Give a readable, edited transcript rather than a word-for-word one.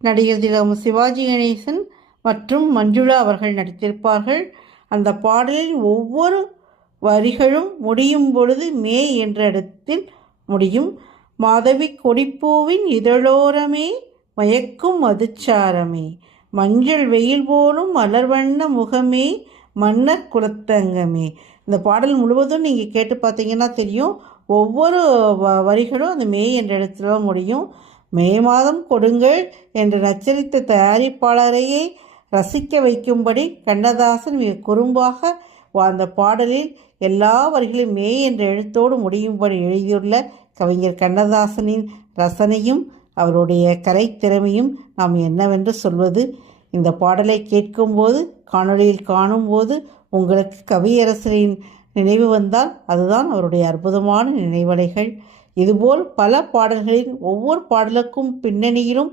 நடிகர் திலகம் சிவாஜி கணேசன் மற்றும் மஞ்சுளா அவர்கள் நடித்திருப்பார்கள். அந்த பாடலில் ஒவ்வொரு வரிகளும் முடியும் பொழுது மே என்ற இடத்தில் முடியும். மாதவி கொடிப்பூவின் இதழோரமே மயக்கும் மதுச்சாரமே, மஞ்சள் வெயில் போலும் மலர்வண்ண முகமே, மன்னர் குலத்தங்கமே. இந்த பாடல் முழுவதும் நீங்கள் கேட்டு பார்த்தீங்கன்னா தெரியும். ஒவ்வொரு வரிகளும் அந்த மே என்ற இடத்துல முடியும். மே மாதம் கொடுங்கள் என்று நச்சரித்த தயாரிப்பாளரையே ரசிக்க வைக்கும்படி கண்ணதாசன் மிக குறும்பாக அந்த பாடலில் எல்லா வரிகளையும் மே என்ற எழுத்தோடு முடியும்படி எழுதியுள்ள கவிஞர் கண்ணதாசனின் ரசனையும் அவருடைய கலைத்திறமையும் நாம் என்னவென்று சொல்வது. இந்த பாடலை கேட்கும்போது, காணொளியில் காணும்போது உங்களுக்கு கவியரசரின் நினைவு வந்தால் அதுதான் அவருடைய அற்புதமான நினைவலைகள். இதுபோல் பல பாடல்களின் ஒவ்வொரு பாடலுக்கும் பின்னணியிலும்